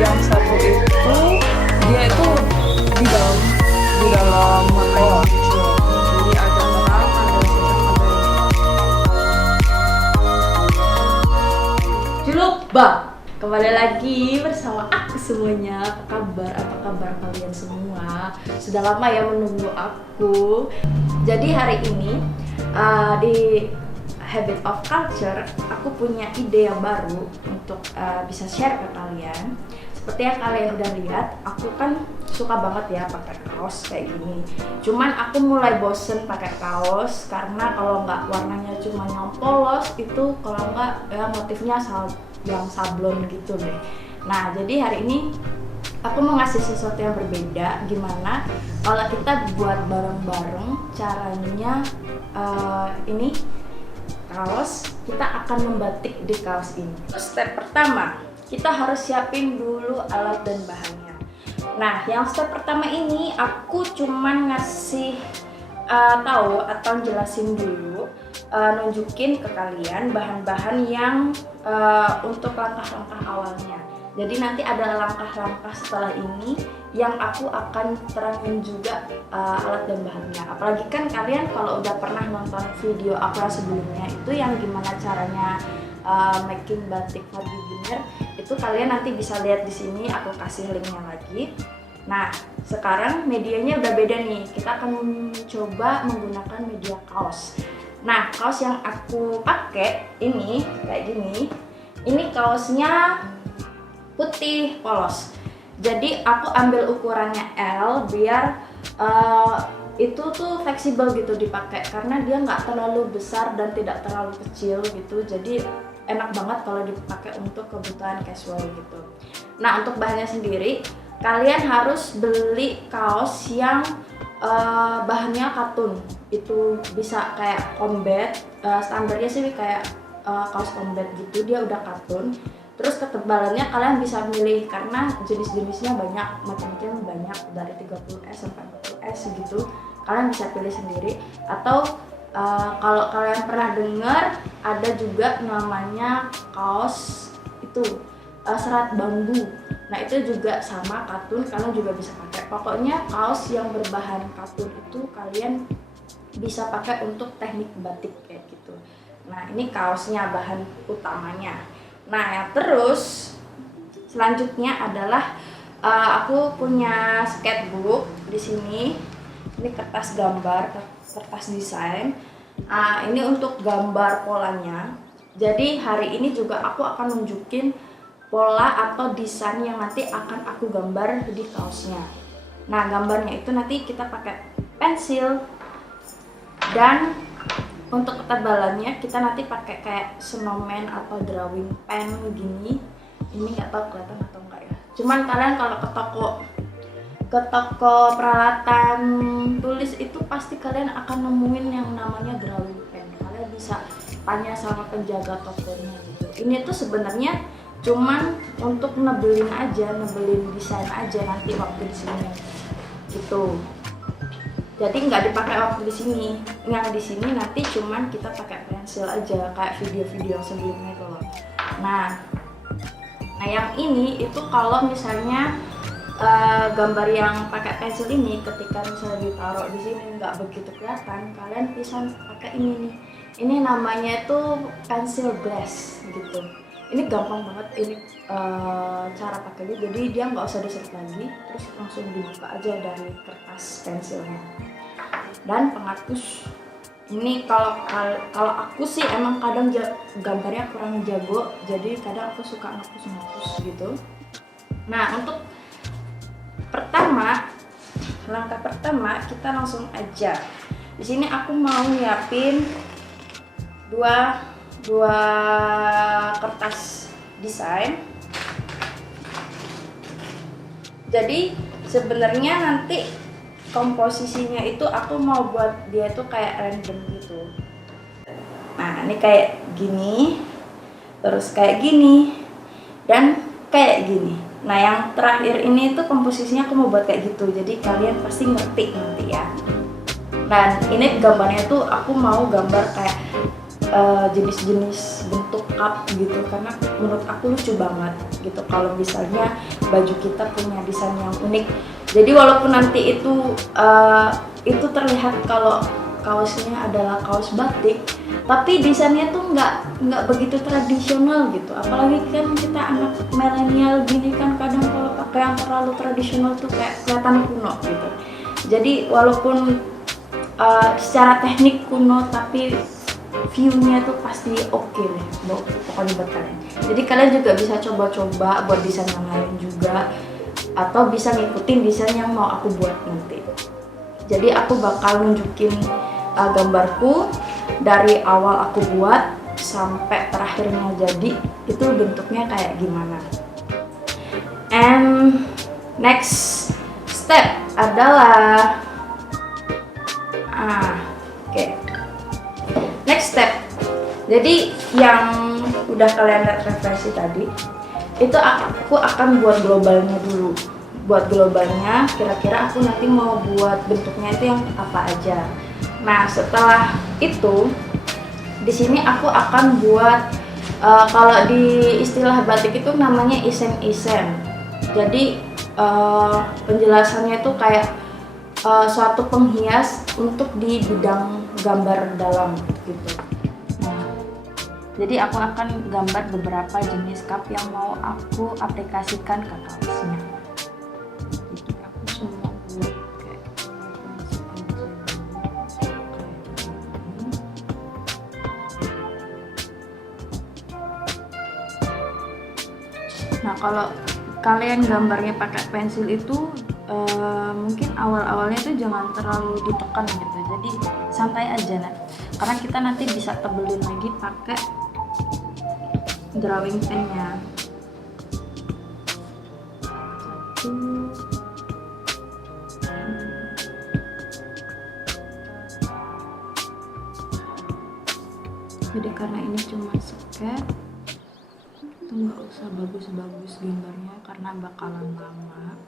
yang satu itu dia itu di dalam materi kecil, jadi ada terang, ada sedang, ada Julukba, kembali lagi bersama aku semuanya. Apa kabar kalian semua? Sudah lama ya menunggu aku. Jadi hari ini di Habit of Culture aku punya ide yang baru untuk bisa share ke kalian. Seperti yang kalian udah lihat, aku kan suka banget ya pakai kaos kayak gini. Cuman aku mulai bosen pakai kaos karena kalau nggak warnanya cuma yang polos itu, kalau nggak ya motifnya yang sablon gitu deh. Nah, jadi hari ini aku mau ngasih sesuatu yang berbeda. Gimana kalau kita buat bareng-bareng caranya ini kaos, kita akan membatik di kaos ini. Step pertama, kita harus siapin dulu alat dan bahannya. Nah, yang step pertama ini aku cuman ngasih tahu atau jelasin dulu, nunjukin ke kalian bahan-bahan yang untuk langkah-langkah awalnya. Jadi nanti ada langkah-langkah setelah ini yang aku akan terangin juga alat dan bahannya. Apalagi kan kalian kalau udah pernah nonton video aku yang sebelumnya itu yang gimana caranya making batik for beginner, itu kalian nanti bisa lihat di sini, aku kasih linknya lagi. Nah, sekarang medianya udah beda nih. Kita akan coba menggunakan media kaos. Nah, kaos yang aku pakai ini kayak gini. Ini kaosnya putih polos. Jadi aku ambil ukurannya L biar itu tuh fleksibel gitu dipakai, karena dia nggak terlalu besar dan tidak terlalu kecil gitu. Jadi enak banget kalau dipakai untuk kebutuhan casual gitu. Nah, untuk bahannya sendiri kalian harus beli kaos yang bahannya katun. Itu bisa kayak combat, standarnya sih kayak kaos combat gitu, dia udah katun. Terus ketebalannya kalian bisa milih karena jenis-jenisnya banyak, macam-macam banyak, dari 30S sampai 40S gitu. Kalian bisa pilih sendiri. Atau kalau kalian pernah dengar ada juga namanya kaos itu serat bambu. Nah, itu juga sama katun, kalian juga bisa pakai. Pokoknya kaos yang berbahan katun itu kalian bisa pakai untuk teknik batik kayak gitu. Nah, ini kaosnya bahan utamanya. Nah, yang terus selanjutnya adalah aku punya sketchbook di sini. Ini kertas gambar, kertas desain. Ini untuk gambar polanya. Jadi hari ini juga aku akan nunjukin pola atau desain yang nanti akan aku gambar di kaosnya. Nah, gambarnya itu nanti kita pakai pensil, dan untuk ketebalannya kita nanti pakai kayak snowman atau drawing pen gini. Ini nggak tahu kelihatan atau enggak ya. Cuman kalian kalau ke toko peralatan tulis itu pasti kalian akan nemuin yang namanya drawing pen. Kalian bisa tanya sama penjaga tokonya gitu. Ini tuh sebenarnya cuman untuk nebelin desain aja nanti waktu di sini gitu. Jadi nggak dipakai waktu di sini. Yang di sini nanti cuman kita pakai pensil aja kayak video-video sebelumnya itu loh. Nah yang ini itu kalau misalnya gambar yang pakai pensil ini ketika misalnya ditaruh di sini nggak begitu kelihatan, kalian bisa pakai ini nih. Ini namanya itu pensil glass gitu. Ini gampang banget ini cara pakainya, jadi dia nggak usah diset lagi, terus langsung dibuka aja dari kertas pensilnya. Dan penghapus ini kalau aku sih emang kadang gambarnya kurang jago, jadi kadang aku suka ngapus gitu. Nah, untuk langkah pertama kita langsung aja. Di sini aku mau nyiapin dua kertas desain. Jadi sebenarnya nanti komposisinya itu aku mau buat dia tuh kayak random gitu. Nah, ini kayak gini, terus kayak gini, dan kayak gini. Nah, yang terakhir ini tuh komposisinya aku mau buat kayak gitu, jadi kalian pasti ngerti nanti ya. Dan ini gambarnya tuh aku mau gambar kayak jenis-jenis bentuk cup gitu, karena menurut aku lucu banget. gitu kalau misalnya baju kita punya desain yang unik. Jadi walaupun nanti itu terlihat kalau kaosnya adalah kaos batik, tapi desainnya tuh nggak begitu tradisional gitu. Apalagi kan kita anak milenial gini kan, kadang kalau pakai yang terlalu tradisional tuh kayak kelihatan kuno gitu. Jadi walaupun secara teknik kuno, tapi view-nya tuh pasti oke deh, pokoknya buat kalian. Jadi kalian juga bisa coba-coba buat desain yang lain juga, atau bisa ngikutin desain yang mau aku buat nanti. Jadi aku bakal nunjukin gambarku dari awal aku buat sampai terakhirnya jadi itu bentuknya kayak gimana. And next step adalah next step. Jadi yang udah kalian lihat referensi tadi, itu aku akan buat globalnya dulu. Buat globalnya, kira-kira aku nanti mau buat bentuknya itu yang apa aja. Nah, setelah itu, di sini aku akan buat kalau di istilah batik itu namanya isen-isen. Jadi penjelasannya itu kayak suatu penghias untuk di bidang gambar dalam gitu. Nah, jadi aku akan gambar beberapa jenis cup yang mau aku aplikasikan ke kaosnya. Jadi aku semua buat kayak nah, kalau kalian gambarnya pakai pensil itu mungkin awal-awalnya tuh jangan terlalu ditekan gitu, jadi santai aja karena kita nanti bisa tebelin lagi pakai drawing pennya. Jadi karena ini cuma sketch, itu nggak usah bagus-bagus gambarnya karena bakalan lama.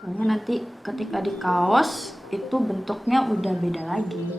Soalnya nanti ketika di kaos itu bentuknya udah beda lagi.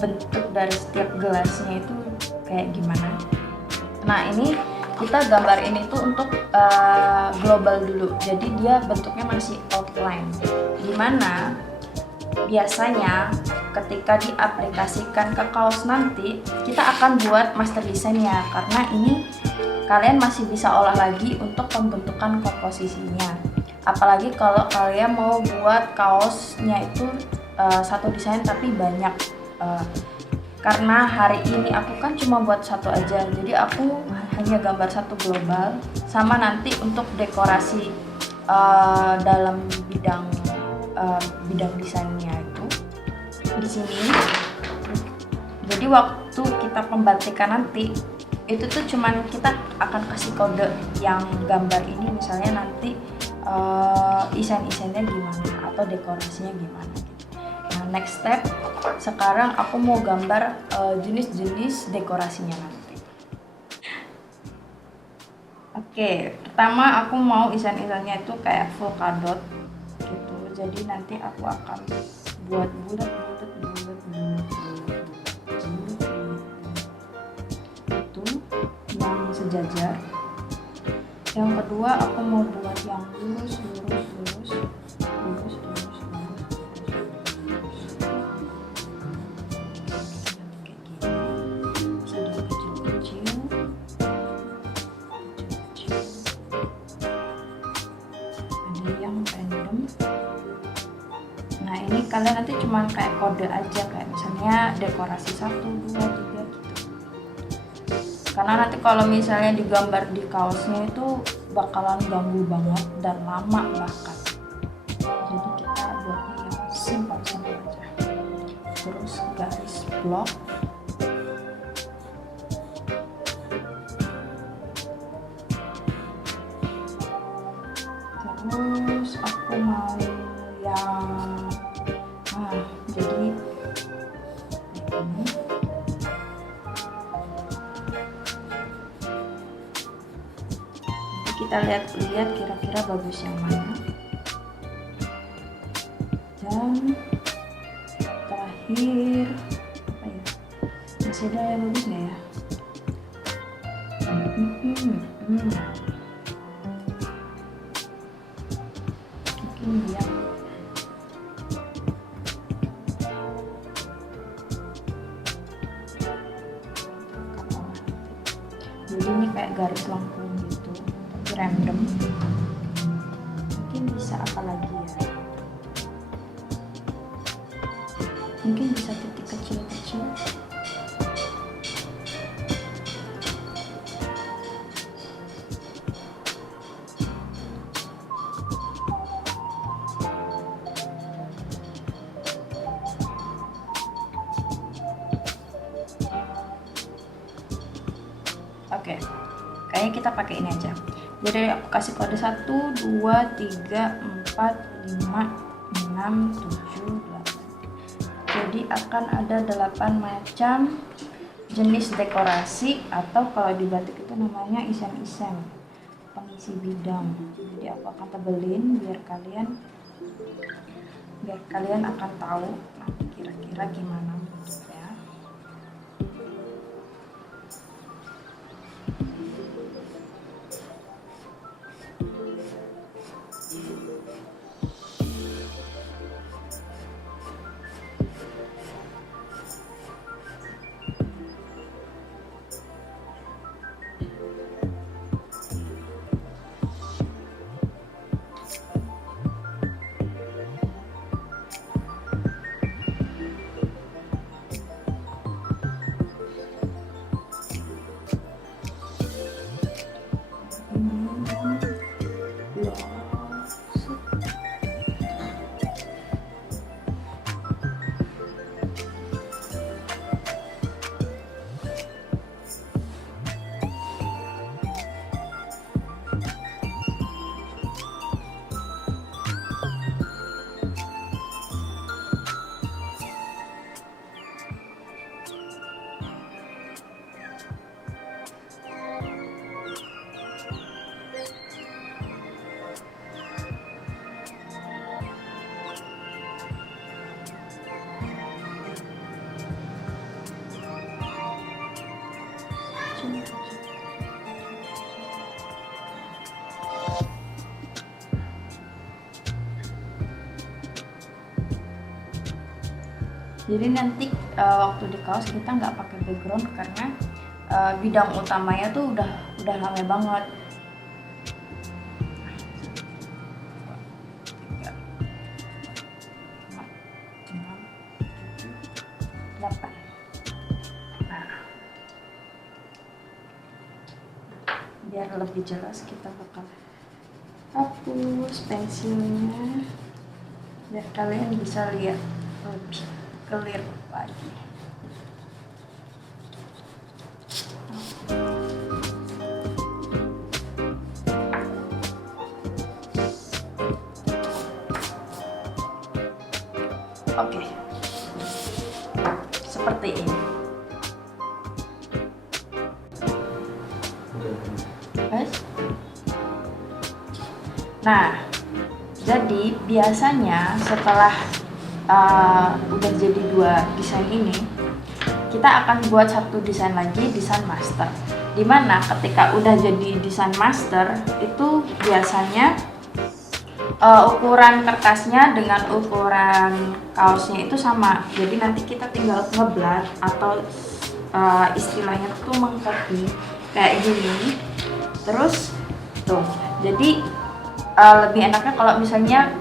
bentuk dari setiap gelasnya itu kayak gimana. Nah ini kita gambar ini tuh untuk global dulu, jadi dia bentuknya masih outline, dimana biasanya ketika diaplikasikan ke kaos nanti kita akan buat master desainnya, karena ini kalian masih bisa olah lagi untuk pembentukan komposisinya. Apalagi kalau kalian mau buat kaosnya itu satu desain tapi banyak, karena hari ini aku kan cuma buat satu aja, jadi aku hanya gambar satu global sama nanti untuk dekorasi dalam bidang desainnya itu di sini. Jadi waktu kita pembatikan nanti itu tuh cuman kita akan kasih kode yang gambar ini, misalnya nanti desain-desainnya gimana atau dekorasinya gimana gitu. Nah next step, sekarang aku mau gambar jenis-jenis dekorasinya nanti. Oke, pertama aku mau desain-desainnya itu kayak polkadot gitu. Jadi nanti aku akan buat bulat itu yang sejajar. Yang kedua aku mau buat yang lurus. Yang random. Nah ini kalian nanti cuman kayak kode aja, kayak misalnya dekorasi 1, 2, 3 gitu. Karena nanti kalau misalnya digambar di kaosnya itu bakalan ganggu banget dan lama bahkan. Jadi kita buatnya yang simpel aja. Terus garis blok. Terus aku mau yang jadi ini. Nanti kita lihat kira-kira bagus yang mana. Dan terakhir apa ya? Masih ada yang bagus nggak ya? Iya. Jadi ini kayak garis lengkung gitu, tapi random. Mungkin bisa apa lagi ya? Mungkin bisa titik kecil-kecil. Oke, kayaknya kita pakai ini aja. Jadi aku kasih kode 1, 2, 3, 4, 5, 6, 7, 8. Jadi akan ada 8 macam jenis dekorasi, atau kalau di batik itu namanya isen-isen, pengisi bidang. Jadi aku akan tebelin biar kalian akan tahu nanti kira-kira gimana bentuknya. Jadi nanti waktu di kaos kita nggak pakai background karena bidang utamanya tuh udah rame banget. 8. Nah, biar lebih jelas kita bakal hapus pensilnya biar kalian bisa lihat lebih clear lagi. Oke. Seperti ini. Guys. Nah, jadi biasanya setelah udah jadi 2 desain ini, kita akan buat satu desain lagi, desain master. Dimana ketika udah jadi desain master, itu biasanya ukuran kertasnya dengan ukuran kaosnya itu sama. Jadi nanti kita tinggal ngeblat atau istilahnya tuh mengcopy kayak gini. Terus tuh, jadi lebih enaknya kalau misalnya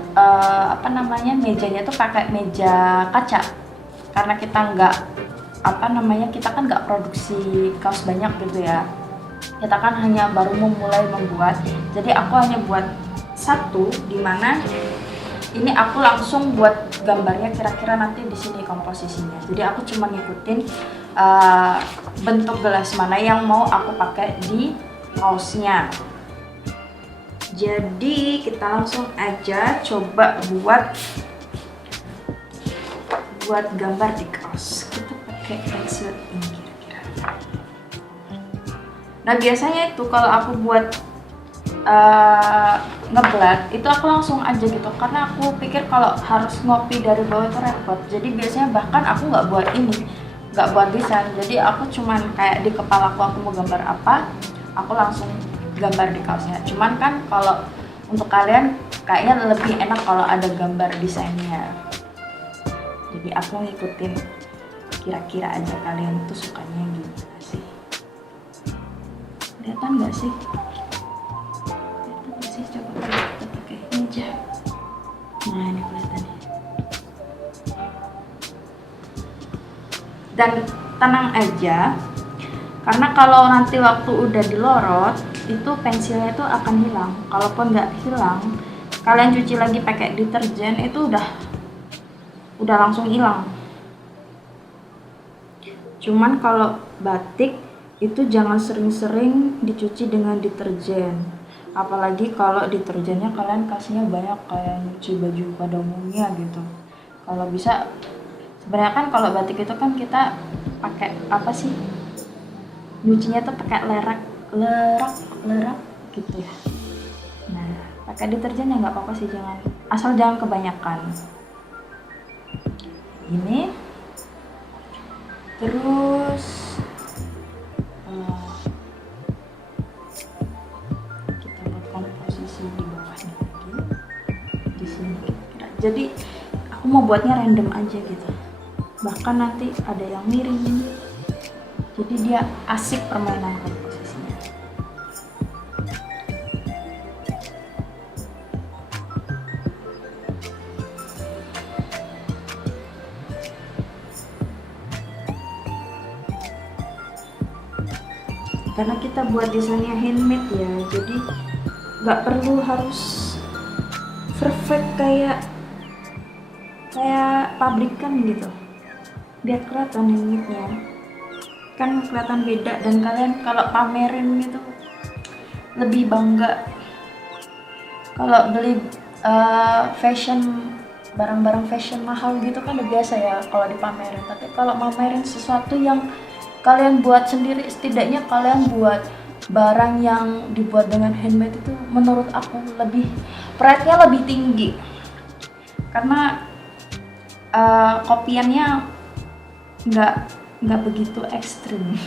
mejanya tuh pakai meja kaca, karena kita kita kan nggak produksi kaos banyak gitu ya. Kita kan hanya baru memulai membuat. Jadi aku hanya buat satu, dimana ini aku langsung buat gambarnya kira-kira nanti di sini komposisinya. Jadi aku cuma ngikutin bentuk gelas mana yang mau aku pakai di kaosnya. Jadi kita langsung aja coba buat gambar di kaos. Kita pakai pensil ini kira-kira. Nah biasanya itu kalau aku buat ngeblat itu aku langsung aja gitu, karena aku pikir kalau harus ngopi dari bawah itu repot. Jadi biasanya bahkan aku nggak buat desain. Jadi aku cuman kayak di kepala aku mau gambar apa, aku langsung gambar di kaosnya. Cuman kan kalau untuk kalian kayaknya lebih enak kalau ada gambar desainnya. Jadi aku ngikutin kira-kira aja kalian tuh sukanya gimana sih. Kelihatan nggak sih? Coba kita pakai meja. Nah ini kelihatan. Dan tenang aja, karena kalau nanti waktu udah dilorot itu pensilnya itu akan hilang. Kalaupun nggak hilang, kalian cuci lagi pakai deterjen itu udah langsung hilang. Cuman kalau batik itu jangan sering-sering dicuci dengan deterjen. Apalagi kalau deterjennya kalian kasihnya banyak kayak nyuci baju pada umumnya gitu. Kalau bisa, sebenarnya kan kalau batik itu kan kita pakai apa sih? Nyucinya tuh pakai lerak gitu ya. Nah, pakai deterjen ya nggak apa-apa sih, asal jangan kebanyakan. Ini terus di bawahnya lagi di sini kira-kira. Jadi aku mau buatnya random aja gitu, bahkan nanti ada yang miring, jadi dia asik permainan komposisinya. Karena kita buat desainnya handmade ya, jadi nggak perlu harus perfect kayak pabrikan gitu, biar kelihatan handmade-nya kan kelihatan beda. Dan kalian kalau pamerin gitu lebih bangga. Kalau beli barang-barang fashion mahal gitu kan udah biasa ya kalau dipamerin, tapi kalau pamerin sesuatu yang kalian buat sendiri, setidaknya kalian buat barang yang dibuat dengan handmade itu menurut aku pride-nya lebih tinggi, karena kopiannya nggak begitu ekstrim.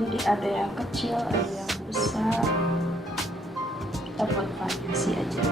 Jadi ada yang kecil, ada yang besar. Kita buat variasi aja.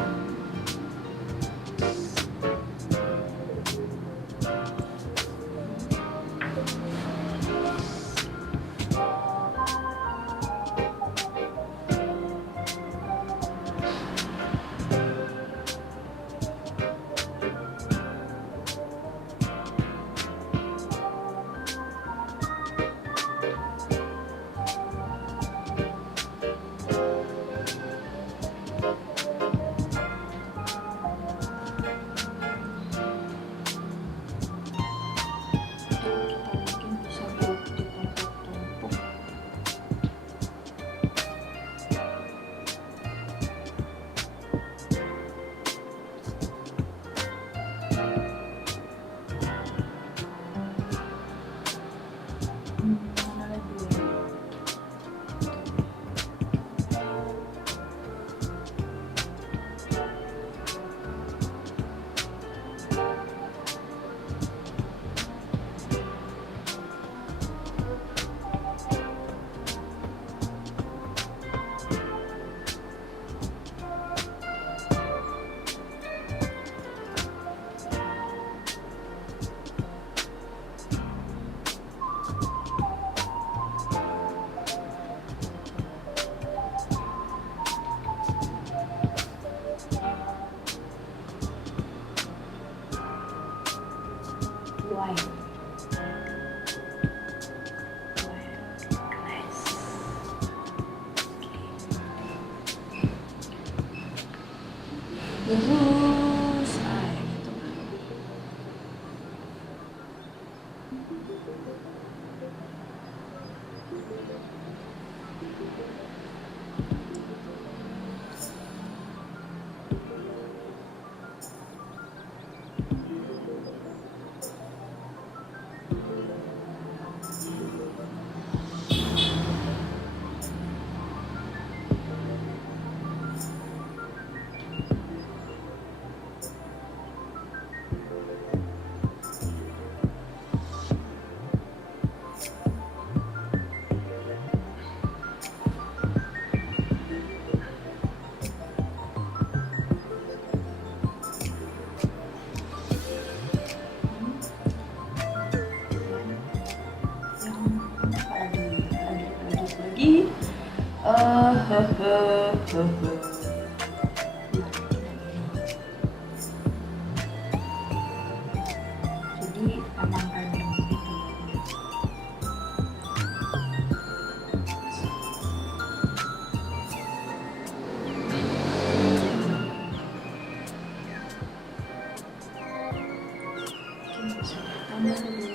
Terus gitu. Jadi emang random gitu. Tambah lagi.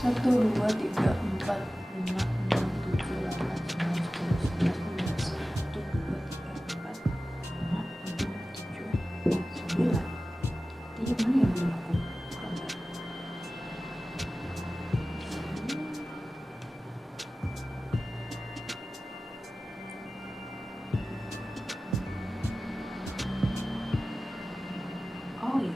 Satu, dua, tiga, empat, lima, enam, tujuh, delapan, sembilan, sepuluh, sebelas, dua belas. Satu, dua, tiga, empat, lima, enam, tujuh, sembilan. Ini mana yang belum aku gambar? Oh ya.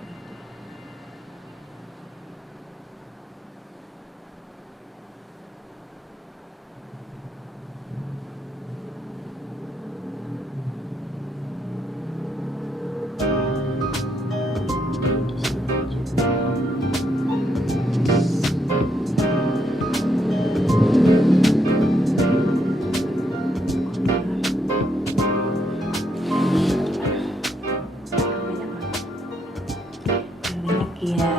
Iya.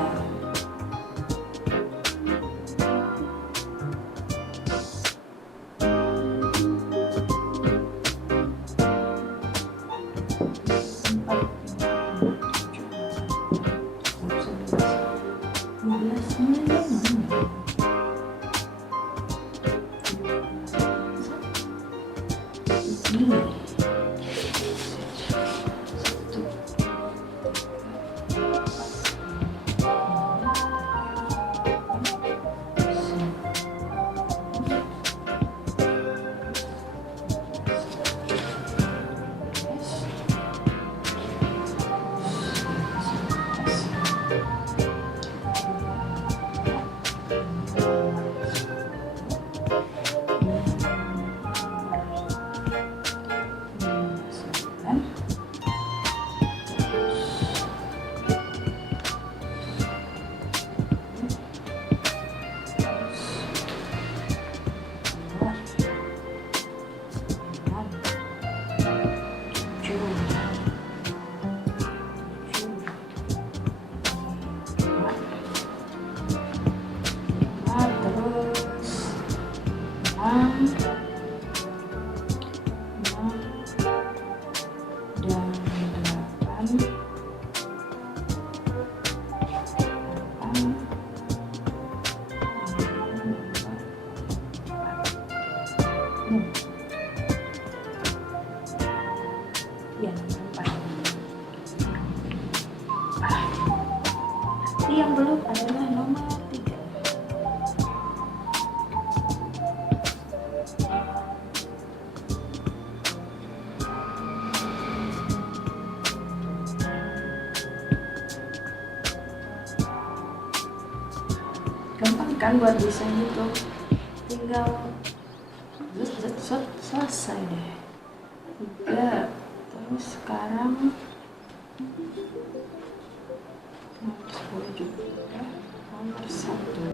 dan 8. Ya, 4. Yang belum adalah nomor 3. Gampang kan buat desain itu, tinggal selesai deh. 3. Terus sekarang nomor 10 juga, nomor 1.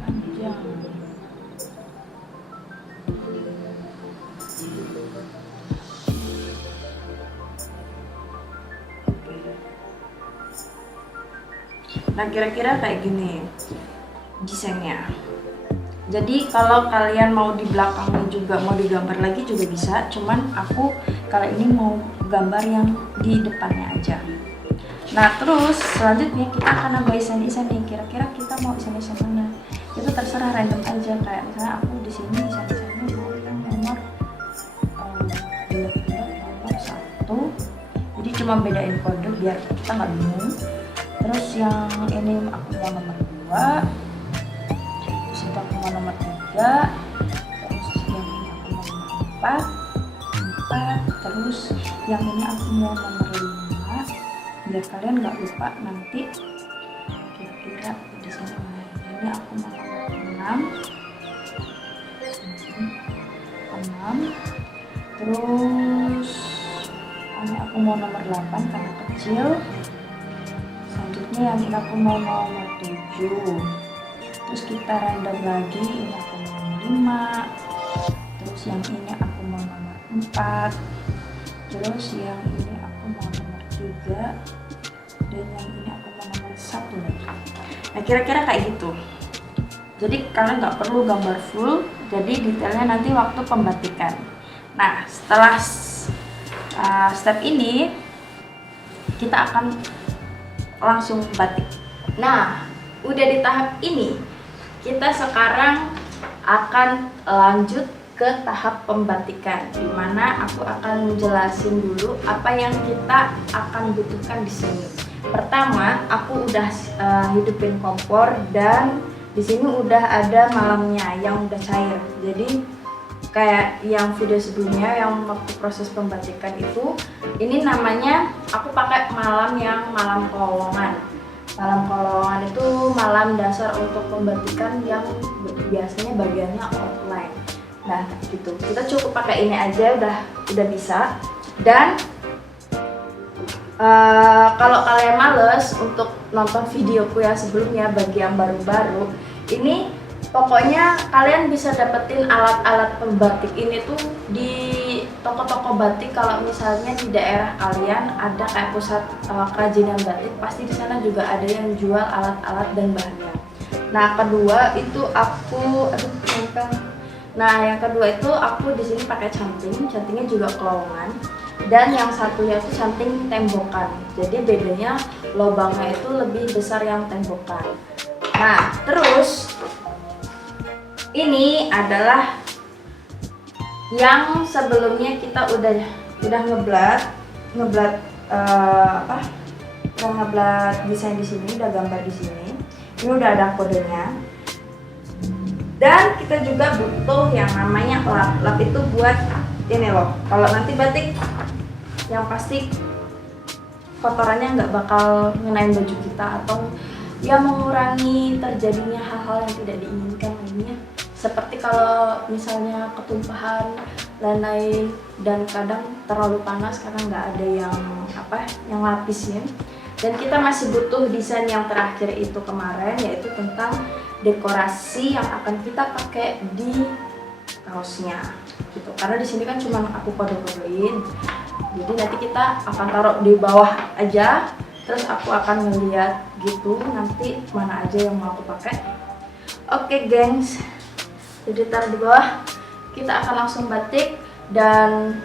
Panjang. Nah, kira-kira kayak gini desainnya. Jadi kalau kalian mau di belakangnya juga mau digambar lagi juga bisa, cuman aku kali ini mau gambar yang di depannya aja. Nah, terus selanjutnya kita akan nambah desain nih. Kira-kira kita mau desain mana? Itu terserah, random aja. Kayak misalnya aku di sini desainnya mau yang nomor nomor 1. Jadi cuma bedain kode biar kita nggak bingung. Terus yang ini aku mau nomor 2, terus itu aku mau nomor 3, terus yang ini aku mau nomor 4, terus yang ini aku mau nomor 5, biar kalian nggak lupa nanti kira-kira di sini mana. Ini aku mau nomor 6, terus ini aku mau nomor 8 karena kecil. Selanjutnya yang ini aku mau nomor 7. Terus kita random lagi, ini aku mau nomor 5. Terus yang ini aku mau nomor 4. Terus yang ini aku mau nomor 3. Dan yang ini aku mau nomor 1 lagi. Nah, kira-kira kayak gitu. Jadi kalian nggak perlu gambar full, jadi detailnya nanti waktu pembatikan. Nah, setelah step ini kita akan langsung batik. Nah, udah di tahap ini, kita sekarang akan lanjut ke tahap pembatikan, dimana aku akan menjelasin dulu apa yang kita akan butuhkan di sini. Pertama, aku udah hidupin kompor dan di sini udah ada malamnya yang udah cair. Jadi kayak yang video sebelumnya yang waktu proses pembatikan itu, ini namanya aku pakai malam yang malam kolongan. Malam kolongan itu malam dasar untuk pembatikan yang biasanya bagiannya outline. Nah, gitu. Kita cukup pakai ini aja udah bisa. Dan kalau kalian males untuk nonton videoku yang sebelumnya bagi yang baru-baru, ini pokoknya kalian bisa dapetin alat-alat pembatik ini tuh di toko-toko batik. Kalau misalnya di daerah kalian ada kayak pusat kerajinan batik, pasti di sana juga ada yang jual alat-alat dan bahannya. Nah, kedua itu aku yang kedua itu aku di sini pakai canting. Cantingnya juga kelowongan. Dan yang satunya itu canting tembokan. Jadi bedanya lubangnya itu lebih besar yang tembokan. Nah, terus ini adalah yang sebelumnya kita udah ngeblat desain di sini, udah gambar di sini. Ini udah ada kodenya. Dan kita juga butuh yang namanya lap. Lap itu buat ini loh. Kalau nanti batik yang pasti kotorannya nggak bakal ngenain baju kita atau ya mengurangi terjadinya hal-hal yang tidak diinginkan lainnya. Seperti kalau misalnya ketumpahan lain-lain dan kadang terlalu panas karena nggak ada yang lapisin. Dan kita masih butuh desain yang terakhir itu kemarin, yaitu tentang dekorasi yang akan kita pakai di kaosnya gitu. Karena di sini kan cuma aku kode-kodein. Jadi nanti kita akan taruh di bawah aja terus aku akan ngeliat gitu nanti mana aja yang mau aku pakai. Oke gengs, jadi taruh di bawah, kita akan langsung batik. Dan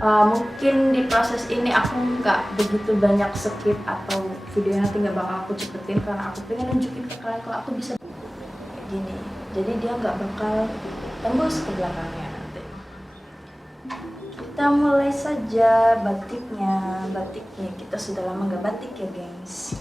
mungkin di proses ini aku nggak begitu banyak skip atau videonya nanti nggak bakal aku cepetin karena aku pengen nunjukin ke kalian kalau aku bisa kayak gini, jadi dia nggak bakal tembus ke belakangnya. Nanti kita mulai saja batiknya. Kita sudah lama nggak batik ya gengs.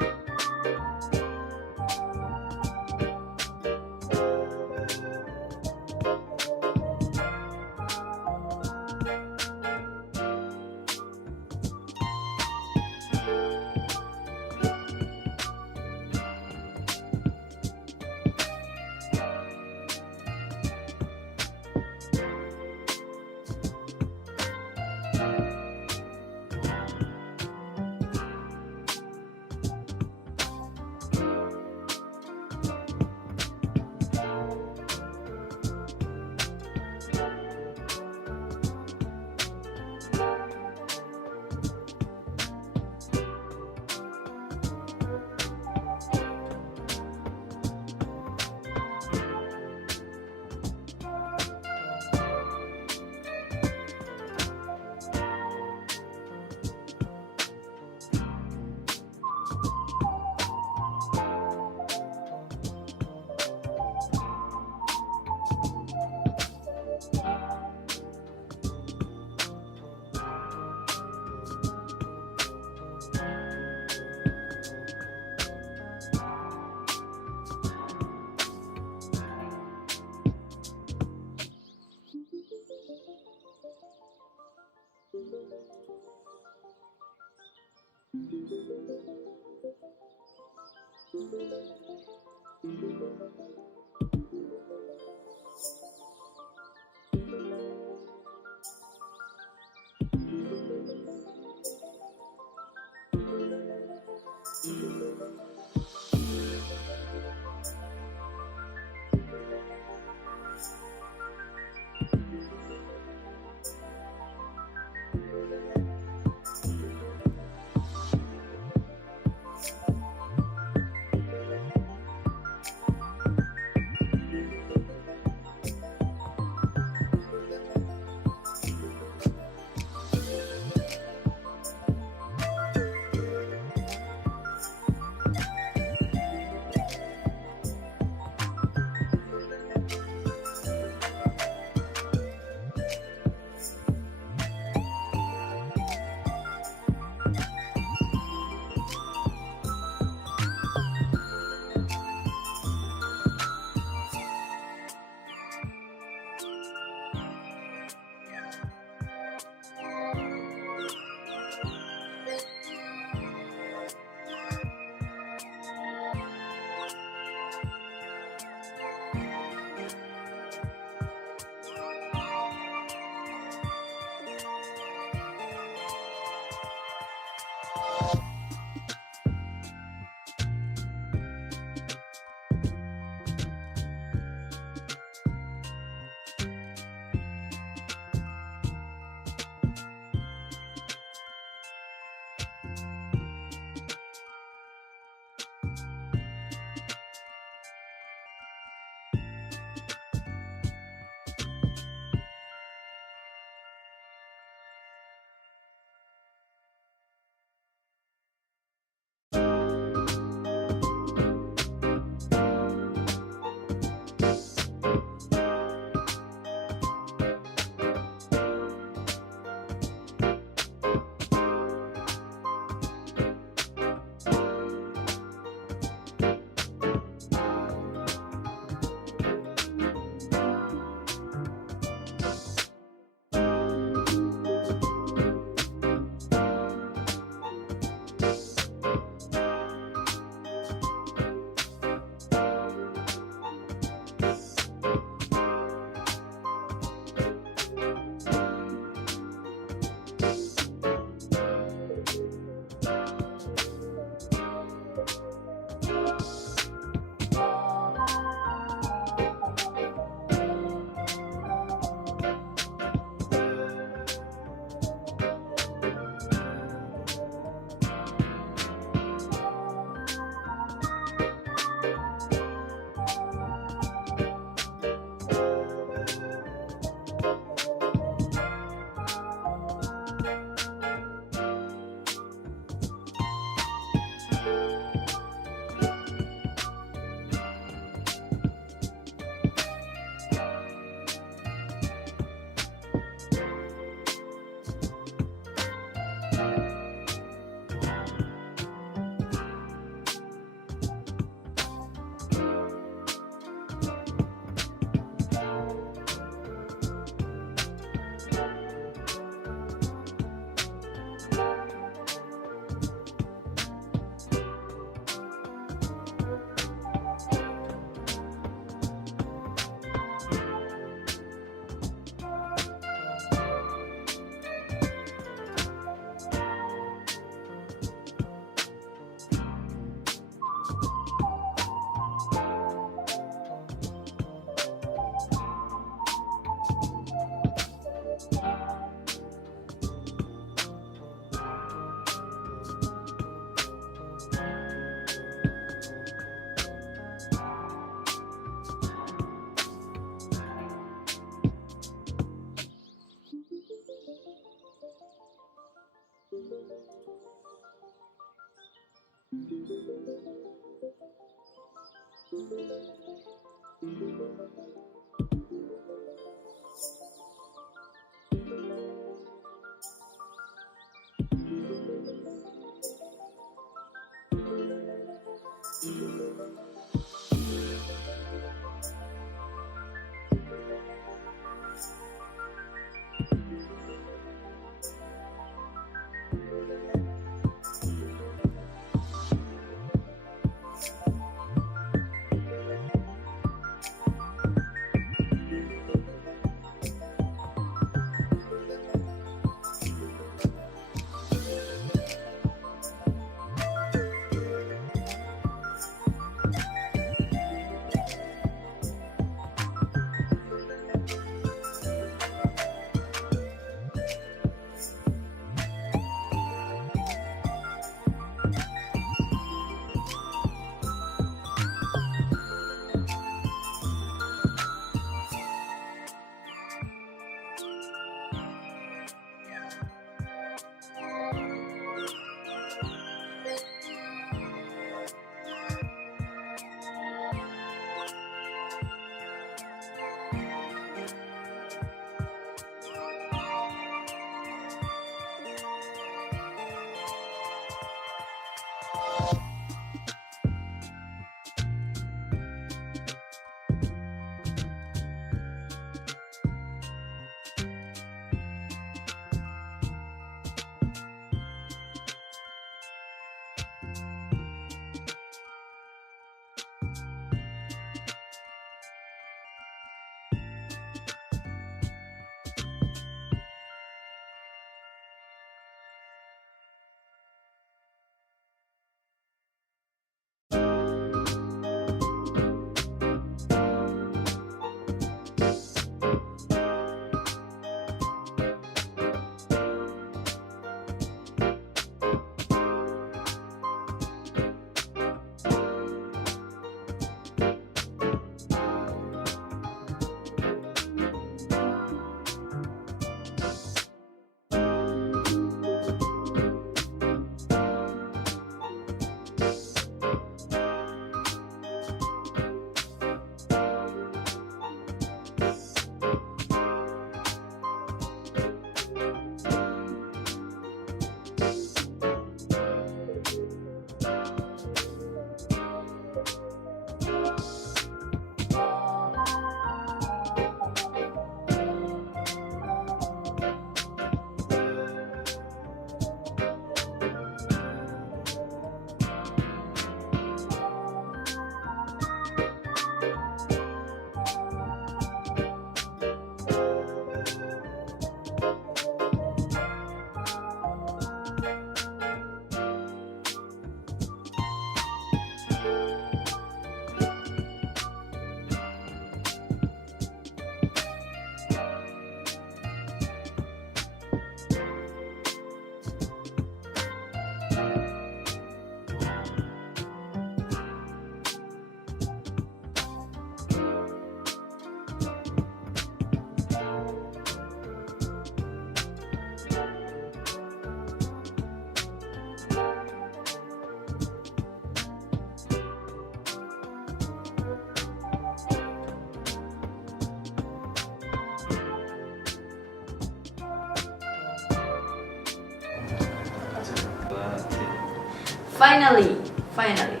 Finally.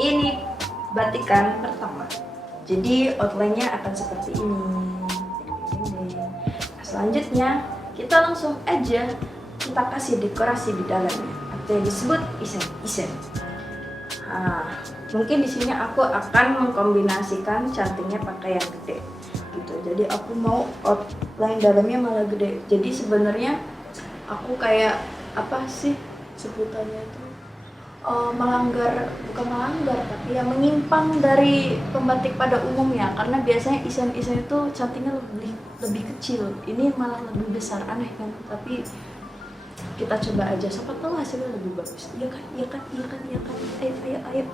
Ini batikan pertama. Jadi outline-nya akan seperti ini. Nah, selanjutnya kita langsung aja kita kasih dekorasi di dalamnya atau yang disebut isen. Nah, mungkin di sini aku akan mengkombinasikan cantingnya pakai yang gede gitu. Jadi aku mau outline dalamnya malah gede. Jadi sebenarnya aku kayak apa sih sebutannya itu bukan melanggar tapi ya menyimpang dari pembatik pada umumnya, karena biasanya isen itu cantingnya lebih kecil, ini malah lebih besar, aneh kan? Tapi kita coba aja, siapa tahu hasilnya lebih bagus. Iya kan, ayo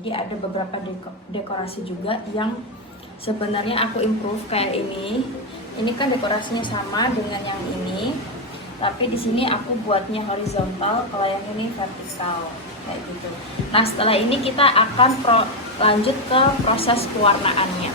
Jadi ada beberapa dekorasi juga yang sebenarnya aku improve kayak ini. Ini kan dekorasinya sama dengan yang ini, tapi di sini aku buatnya horizontal, kalau yang ini vertikal kayak gitu. Nah setelah ini kita akan lanjut ke proses pewarnaannya.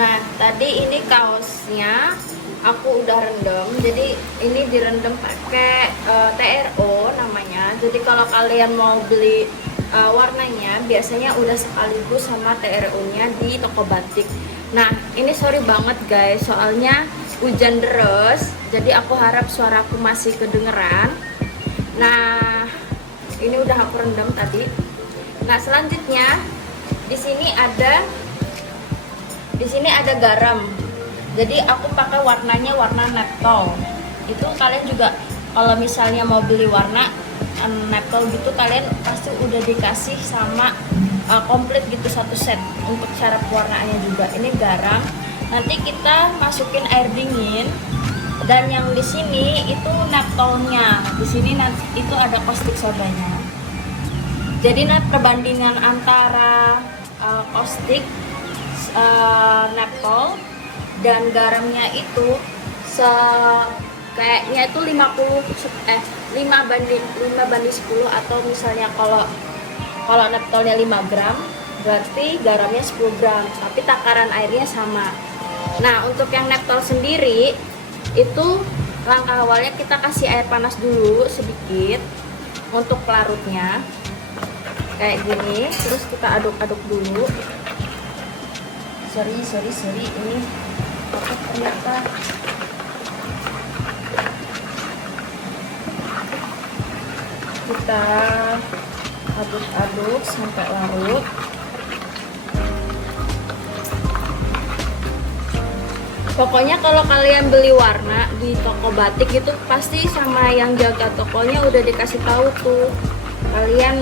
Nah tadi ini kaosnya aku udah rendam, jadi ini direndam pakai TRO namanya. Jadi kalau kalian mau beli warnanya biasanya udah sekaligus sama TRO nya di toko batik. Nah ini sorry banget guys, soalnya hujan deras, jadi aku harap suaraku masih kedengeran. Nah, ini udah aku rendam tadi. Nah, selanjutnya di sini ada garam. Jadi aku pakai warnanya warna Neptol. Itu kalian juga kalau misalnya mau beli warna Neptol gitu, kalian pasti udah dikasih sama komplit gitu satu set untuk cara pewarnaannya juga. Ini garam. Nanti kita masukin air dingin, dan yang di sini itu Neptolnya. Di sini nanti itu ada caustic sodanya. Jadi perbandingan antara caustic, Neptol dan garamnya itu kayaknya itu 5 banding 10, atau misalnya kalau Neptolnya 5 gram berarti garamnya 10 gram, tapi takaran airnya sama. Nah, untuk yang Neptol sendiri itu langkah awalnya kita kasih air panas dulu sedikit untuk pelarutnya kayak gini, terus kita aduk-aduk dulu. Sorry ini apa ternyata kita aduk-aduk sampai larut. Pokoknya kalau kalian beli warna di toko batik itu pasti sama yang jaga tokonya udah dikasih tahu tuh kalian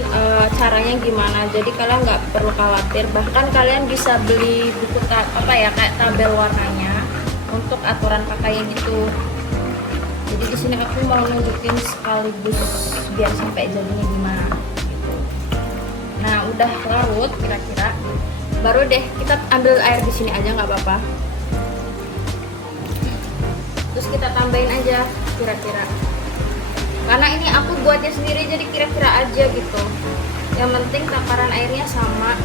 caranya gimana. Jadi kalian nggak perlu khawatir. Bahkan kalian bisa beli buku kayak tabel warnanya untuk aturan pakaian gitu. Jadi di sini aku mau nunjukin sekaligus biar sampai jadinya gimana. Gitu. Nah, udah larut kira-kira. Baru deh kita ambil air di sini aja, nggak apa-apa. Terus kita tambahin aja kira-kira, karena ini aku buatnya sendiri jadi kira-kira aja gitu. Yang penting takaran airnya sama.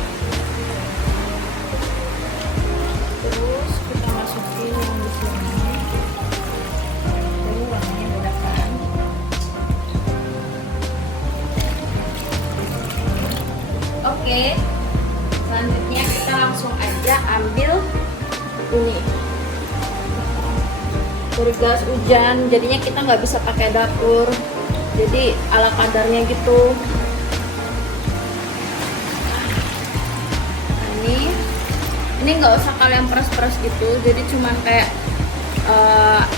Terus kita masukin yang di sini. Ini warnanya beda kan. Oke, selanjutnya kita langsung aja ambil ini dari gelas hujan. Jadinya kita nggak bisa pakai dapur, jadi ala kadarnya gitu. Nah, ini nggak usah kalian peras-peras gitu, jadi cuma kayak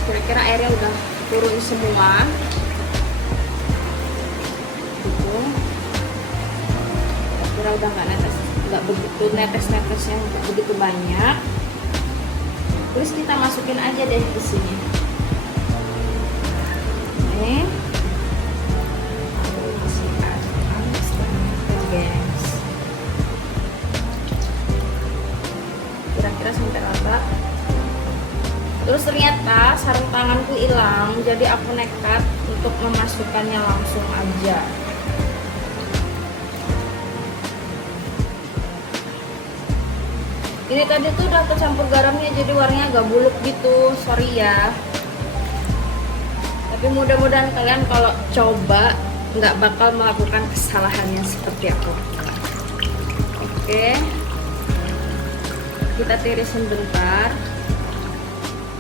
kira-kira airnya udah turun semua gitu. Kira-kira udah nggak begitu netes-netesnya begitu banyak. Terus kita masukin aja deh di sini. Ini masih panas banget, guys. Kira-kira sampai rata. Terus ternyata sarung tanganku hilang, jadi aku nekat untuk memasukkannya langsung aja. Ini tadi tuh udah kecampur garamnya, jadi warnanya agak buluk gitu, sorry ya. Tapi mudah-mudahan kalian kalau coba nggak bakal melakukan kesalahan yang seperti aku. Oke, kita tirisin bentar,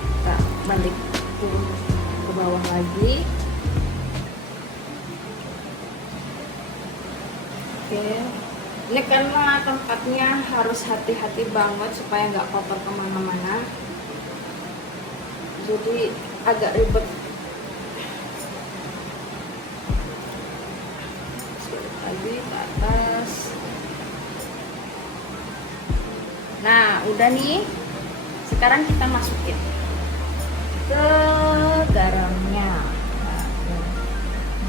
kita balik turun ke bawah lagi. Oke, ini karena tempatnya harus hati-hati banget supaya nggak kotor kemana-mana, jadi agak ribet. Sedikit lagi ke atas. Nah, udah nih. Sekarang kita masukin ke garamnya. Nah,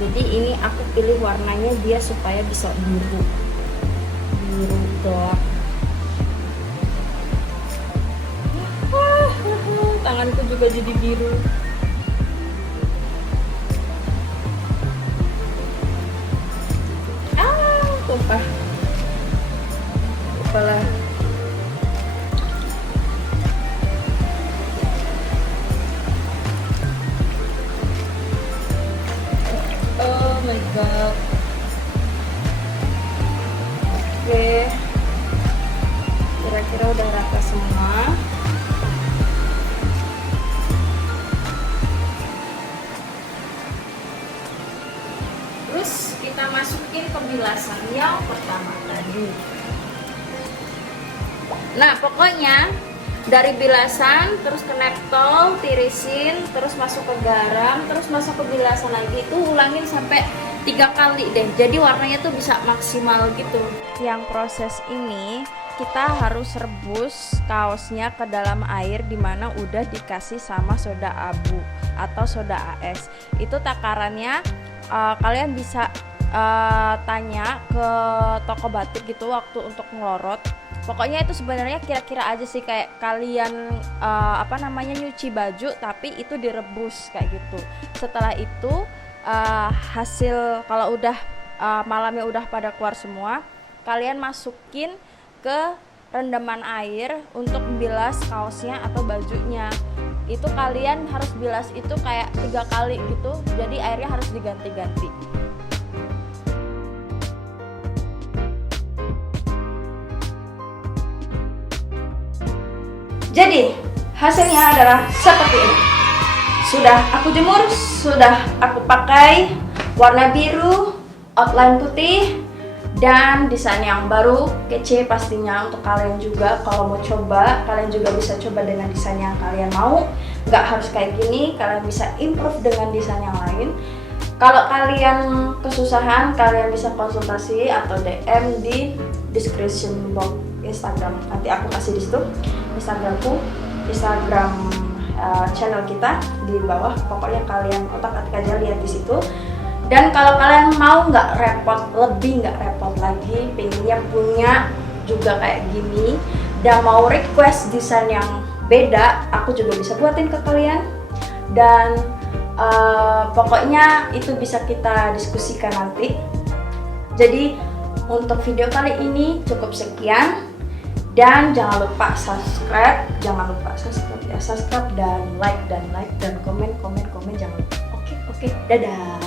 jadi ini aku pilih warnanya dia supaya bisa biru gelap. Tanganku juga jadi biru. Tumpah. Kepala. Oh my god. Oke, kira-kira udah rata semua. bilasan yang pertama tadi. Nah, pokoknya dari bilasan terus ke neptol, tirisin, terus masuk ke garam, terus masuk ke bilasan lagi. Itu ulangin sampai 3 kali deh. Jadi warnanya tuh bisa maksimal gitu. Yang proses ini kita harus rebus kaosnya ke dalam air dimana udah dikasih sama soda abu atau soda AS. Itu takarannya kalian bisa tanya ke toko batik gitu waktu untuk ngelorot. Pokoknya itu sebenarnya kira-kira aja sih, kayak kalian nyuci baju tapi itu direbus kayak gitu. Setelah itu hasil kalau udah malamnya udah pada keluar semua, kalian masukin ke rendaman air untuk bilas kaosnya atau bajunya. Itu kalian harus bilas itu kayak 3 kali gitu, jadi airnya harus diganti-ganti. Jadi hasilnya adalah seperti ini. Sudah aku jemur, sudah aku pakai warna biru, outline putih, dan desain yang baru, kece pastinya untuk kalian juga. Kalau mau coba, kalian juga bisa coba dengan desain yang kalian mau. Nggak harus kayak gini, kalian bisa improve dengan desain yang lain. Kalau kalian kesusahan, kalian bisa konsultasi atau DM di description box Instagram. Nanti aku kasih di situ Instagramku, Instagram channel kita di bawah. Pokoknya kalian otak-atik aja, lihat di situ. Dan kalau kalian mau nggak repot, lebih nggak repot lagi, pengennya punya juga kayak gini, dan mau request desain yang beda, aku juga bisa buatin ke kalian. Dan pokoknya itu bisa kita diskusikan nanti. Jadi untuk video kali ini cukup sekian. Dan jangan lupa subscribe, subscribe dan like dan komen jangan lupa. Oke, dadah.